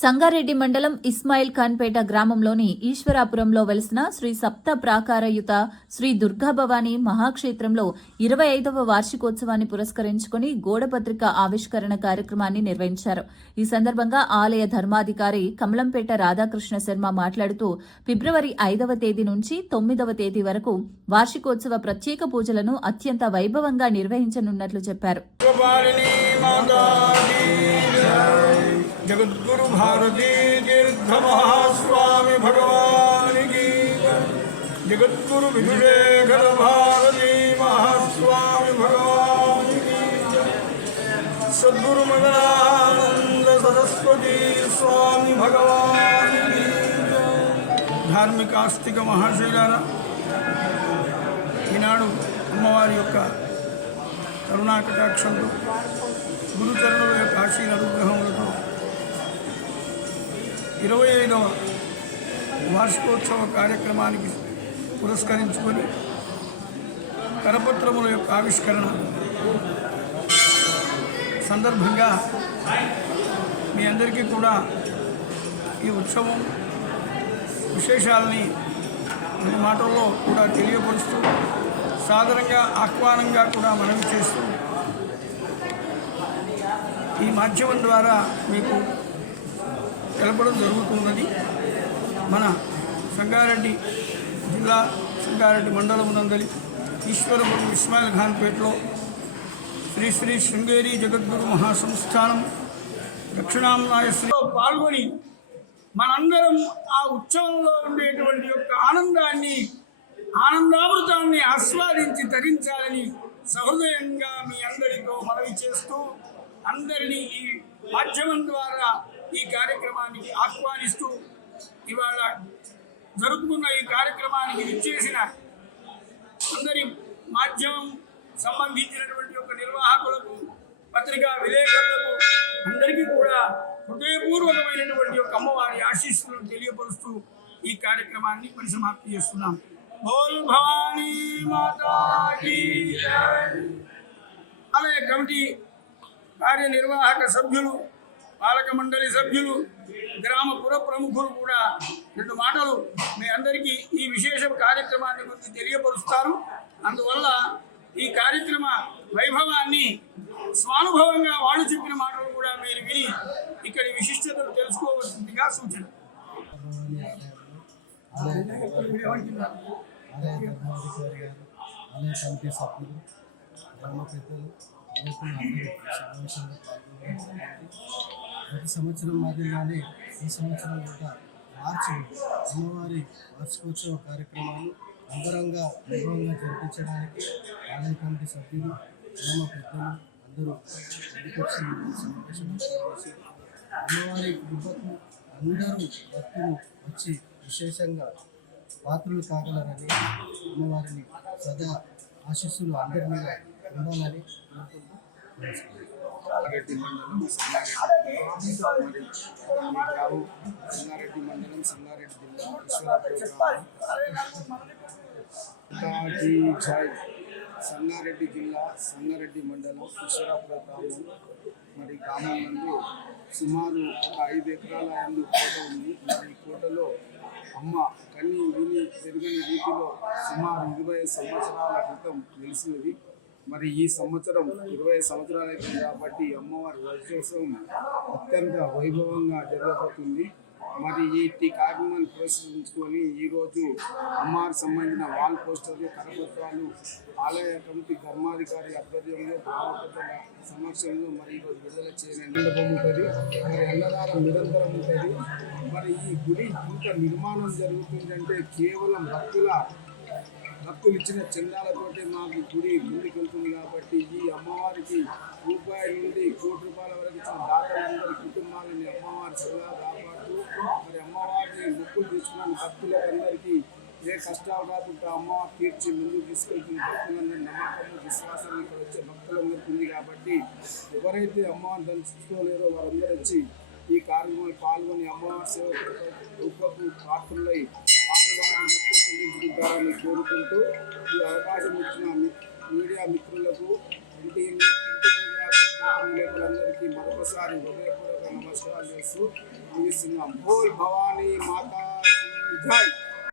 సంగారెడ్డి మండలం ఇస్మాయిల్ ఖాన్పేట గ్రామంలోని ఈశ్వరాపురంలో వెలిసిన శ్రీ సప్త ప్రాకారయుత శ్రీ దుర్గాభవాని మహాక్షేత్రంలో 25వ వార్షికోత్సవాన్ని పురస్కరించుకుని గోడపత్రిక ఆవిష్కరణ కార్యక్రమాన్ని నిర్వహించారు. ఈ సందర్భంగా ఆలయ ధర్మాధికారి కమలంపేట రాధాకృష్ణ శర్మ మాట్లాడుతూ ఫిబ్రవరి 5వ తేదీ నుంచి 9వ తేదీ వరకు వార్షికోత్సవ ప్రత్యేక పూజలను అత్యంత వైభవంగా నిర్వహించనున్నట్లు చెప్పారు. जगद्गुरु भारती तीर्थ महास्वामी भगवान की जगद्गुरु विधुशेखर भारती महास्वामी भगवान की सद्गुरु मदनानंद सरस्वती स्वामी भगवान की धार्मिक आस्तिक महाशैलारा ఈనాడు అమ్మవారి యొక్క కరుణా కటాక్షంతో గురుచరణుల యొక్క ఆశీల అనుగ్రహములతో 25వ వార్షికోత్సవ కార్యక్రమానికి పురస్కరించుకొని కరపత్రముల యొక్క ఆవిష్కరణ సందర్భంగా మీ అందరికీ కూడా ఈ ఉత్సవం విశేషాలని కొన్ని మాటల్లో కూడా తెలియపరుస్తూ సాదరంగా ఆహ్వానంగా కూడా మనవి చేస్తూ ఈ మాధ్యమం ద్వారా మీకు తెలపడం జరుగుతున్నది. మన సంగారెడ్డి జిల్లా సంగారెడ్డి మండలం నందలి ఈశ్వరపురం ఇస్మాయిల్ ఖాన్పేటలో శ్రీ శ్రీ శృంగేరి జగద్గురు మహాసంస్థానం దక్షిణాంనాయ శ్రీలో పాల్గొని మనందరం ఆ ఉత్సవంలో ఉండేటువంటి యొక్క ఆనందామృతాన్ని ఆస్వాదించి తరించాలని సహృదయంగా మీ అందరితో మనవి చేస్తూ అందరినీ ఈ మాధ్యమం ద్వారా ఈ కార్యక్రమానికి ఆహ్వానిస్తూ ఇవాళ జరుగుతున్న ఈ కార్యక్రమానికి విచ్చేసిన అందరి మాధ్యమం సంబంధించినటువంటి యొక్క నిర్వాహకులకు పత్రికా విలేకరులకు అందరికీ కూడా హృదయపూర్వకమైనటువంటి యొక్క అమ్మవారి ఆశీస్సులను తెలియపరుస్తూ ఈ కార్యక్రమాన్ని పరిసమాప్తి చేస్తున్నాం. బోల్ భవానీ మాతా కీ జై. ఆలయ కమిటీ కార్యనిర్వాహక సభ్యులు, పాలక మండలి సభ్యులు, గ్రామ పుర ప్రముఖులు కూడా 2 మాటలు మీ అందరికీ ఈ విశేష కార్యక్రమాన్ని గురించి తెలియపరుస్తారు. అందువల్ల ఈ కార్యక్రమ వైభవాన్ని స్వానుభవంగా వాళ్ళు చెప్పిన మాటలు కూడా మీరు విని ఇక్కడి విశిష్టతను తెలుసుకోవాల్సిందిగా సూచన. ప్రతి సంవత్సరం మాదిరిగానే ఈ సంవత్సరం కూడా మార్చి అమ్మవారి వార్షికోత్సవ కార్యక్రమాలు అంగరంగ వైభవంగా జరిపించడానికి ఆలయ కమిటీ సభ్యులు, గ్రామ పెద్దలు అందరూ అమ్మవారి కృపకు అందరూ భక్తులు వచ్చి విశేషంగా పాత్రలు కాగలరని అమ్మవారిని సదా ఆశీస్సులు అందరి మీద ఉండాలని సంగారెడ్డి మండలం సంగారెడ్డి జిల్లా సంగారెడ్డి జిల్లా సంగారెడ్డి మండలం ఈశ్వరాపురం గ్రామం. మరి గ్రామం నందు సుమారు 5 ఎకరాల కోట ఉంది. మరి ఈ కోటలో అమ్మ కన్నీ విని పెరుగని రీతిలో సుమారు 20 సంవత్సరాల క్రితం వెలిసినది. మరి ఈ సంవత్సరం 20 సంవత్సరాలు అవుతుంది కాబట్టి అమ్మవారి వర్షోత్సవం అత్యంత వైభవంగా జరగబోతుంది. మరి ఈ కార్యక్రమాన్ని పురస్కరించుకొని ఈరోజు అమ్మవారికి సంబంధించిన వాల్ పోస్టర్లు, కరపత్రాలు ఆలయ కమిటీ ధర్మాధికారి ఆధ్వర్యంలో గ్రామ పెద్దల సమక్షంలో మరి ఈరోజు విడుదల చేయడం ఉంటుంది. మరి అన్నదానం నిరంతరం ఉంటుంది. మరి ఈ గుడి ఇంత నిర్మాణం జరుగుతుందంటే కేవలం భక్తులు ఇచ్చిన చందాలతోటి మాకు గుడి ముందుకు వెళ్తుంది. కాబట్టి ఈ అమ్మవారికి రూపాయల నుండి కోటి రూపాయల వరకు ఇచ్చిన దాతలందరి కుటుంబాలని అమ్మవారి సదా కాపాడుతూ మరి అమ్మవారిని మొక్కులు తీసుకున్న భక్తులందరికీ ఏ కష్టాలు రాకుండా అమ్మవారు తీర్చి ముందుకు తీసుకెళ్తున్న భక్తులందరి నమ్మకము, విశ్వాసం ఇక్కడ వచ్చే భక్తులందరికీ ఉంది. కాబట్టి ఎవరైతే అమ్మవారిని దర్శించుకోలేరో వారందరూ వచ్చి ఈ కార్యక్రమంలో పాల్గొని అమ్మవారి సేవకు పాత్రులై వారి మొక్కులు చెల్లించుకుంటారని కోరుకుంటూ ఈ అవకాశం ఇచ్చిన మీడియా మిత్రులకు, ఇంటి మీడియా విలేకరులందరికీ మరొకసారి హృదయపూర్వక నమస్కారాలు చేస్తూ ముగిస్తున్నాం. బోల్ భవానీ మాతా కీ జై.